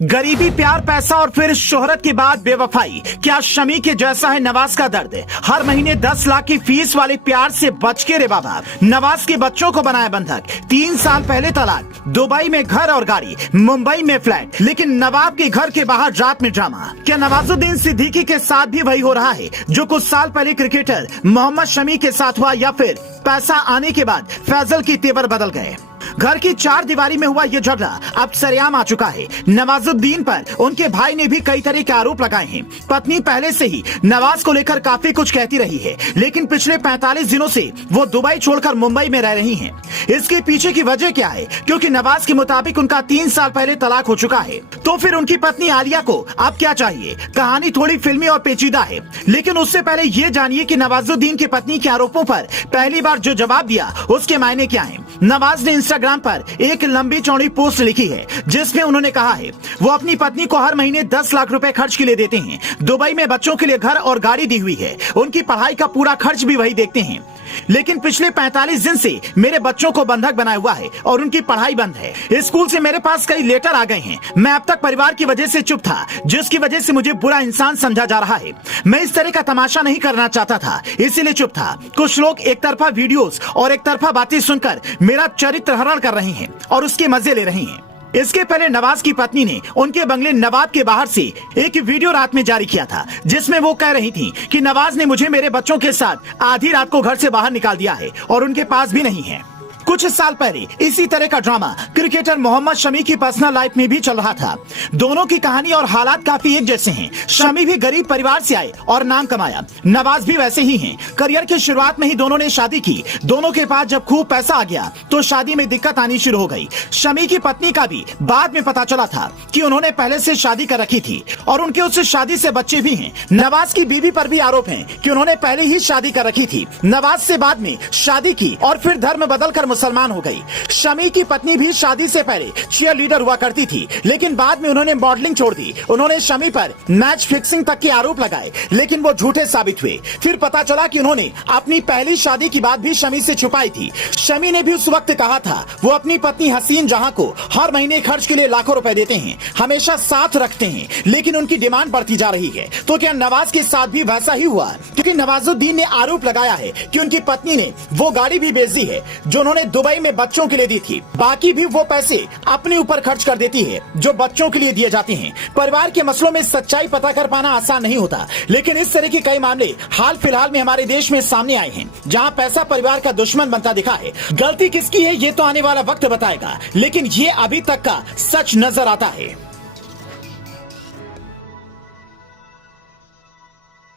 गरीबी, प्यार, पैसा और फिर शोहरत के बाद बेवफाई। क्या शमी के जैसा है नवाज का दर्द? हर महीने 10 लाख की फीस वाले प्यार से बच के रे बाबा। नवाज के बच्चों को बनाया बंधक। 3 साल पहले तलाक, दुबई में घर और गाड़ी, मुंबई में फ्लैट, लेकिन नवाब के घर के बाहर रात में ड्रामा। क्या नवाजुद्दीन सिद्दीकी के साथ भी वही हो रहा है जो कुछ साल पहले क्रिकेटर मोहम्मद शमी के साथ हुआ, या फिर पैसा आने के बाद फैजल की तेवर बदल गए? घर की 4 दीवारी में हुआ ये झगड़ा अब सरेआम आ चुका है। नवाजुद्दीन पर उनके भाई ने भी कई तरह के आरोप लगाए हैं। पत्नी पहले से ही नवाज को लेकर काफी कुछ कहती रही है, लेकिन पिछले 45 दिनों से वो दुबई छोड़कर मुंबई में रह रही हैं। इसके पीछे की वजह क्या है? क्योंकि नवाज के मुताबिक उनका 3 साल पहले तलाक हो चुका है। तो फिर उनकी पत्नी आलिया को अब क्या चाहिए? कहानी थोड़ी फिल्मी और पेचीदा है, लेकिन उससे पहले ये जानिए कि नवाजुद्दीन की पत्नी के आरोपों पर पहली बार जो जवाब दिया उसके मायने क्या है। नवाज ने इंस्टाग्राम पर एक लंबी चौड़ी पोस्ट लिखी है, जिसमें उन्होंने कहा है वो अपनी पत्नी को हर महीने 10 लाख रुपए खर्च के लिए देते हैं। दुबई में बच्चों के लिए घर और गाड़ी दी हुई है। उनकी पढ़ाई का पूरा खर्च भी वही देखते हैं, लेकिन पिछले 45 दिन से मेरे बच्चों को बंधक बनाया हुआ है और उनकी पढ़ाई बंद है। स्कूल से मेरे पास कई लेटर आ गए हैं। मैं अब तक परिवार की वजह से चुप था, जिसकी वजह से मुझे बुरा इंसान समझा जा रहा है। मैं इस तरह का तमाशा नहीं करना चाहता था, इसीलिए चुप था। कुछ लोग एक तरफा वीडियोस और एक तरफा बातें सुनकर मेरा चरित्र हरण कर रहे हैं और उसके मजे ले रहे हैं। इसके पहले नवाज की पत्नी ने उनके बंगले नवाब के बाहर से एक वीडियो रात में जारी किया था, जिसमें वो कह रही थी कि नवाज ने मुझे मेरे बच्चों के साथ आधी रात को घर से बाहर निकाल दिया है और उनके पास भी नहीं है। कुछ साल पहले इसी तरह का ड्रामा क्रिकेटर मोहम्मद शमी की पर्सनल लाइफ में भी चल रहा था। दोनों की कहानी और हालात काफी एक जैसे हैं। शमी भी गरीब परिवार से आए और नाम कमाया, नवाज भी वैसे ही हैं। करियर की शुरुआत में ही दोनों ने शादी की। दोनों के पास जब खूब पैसा आ गया तो शादी में दिक्कत आनी शुरू हो गई। शमी की पत्नी का भी बाद में पता चला था कि उन्होंने पहले से शादी कर रखी थी और उनके उस शादी से बच्चे भी हैं। नवाज की बीवी पर भी आरोप है कि उन्होंने पहले ही शादी कर रखी थी। नवाज से बाद में शादी की और फिर धर्म बदलकर मुसलमान हो गई। शमी की पत्नी भी शादी से पहले चीयर लीडर हुआ करती थी, लेकिन बाद में उन्होंने मॉडलिंग छोड़ दी। उन्होंने शमी पर मैच फिक्सिंग तक के आरोप लगाए, लेकिन वो झूठे साबित हुए। फिर पता चला कि उन्होंने अपनी पहली शादी की बात भी शमी से छुपाई थी। शमी ने भी उस वक्त कहा था वो अपनी पत्नी हसीन जहां को हर महीने खर्च के लिए लाखों रुपए देते हैं, हमेशा साथ रखते हैं, लेकिन उनकी डिमांड बढ़ती जा रही है। तो क्या नवाज के साथ भी वैसा ही हुआ? क्योंकि नवाजुद्दीन ने आरोप लगाया है कि उनकी पत्नी ने वो गाड़ी भी बेच दी है जो उन्होंने दुबई में बच्चों के लिए दी थी। बाकी भी वो पैसे अपने ऊपर खर्च कर देती है जो बच्चों के लिए दिए जाते हैं। परिवार के मसलों में सच्चाई पता कर पाना आसान नहीं होता, लेकिन इस तरह के कई मामले हाल फिलहाल में हमारे देश में सामने आए हैं, जहां पैसा परिवार का दुश्मन बनता दिखा है। गलती किसकी है ये तो आने वाला वक्त बताएगा, लेकिन ये अभी तक का सच नजर आता है।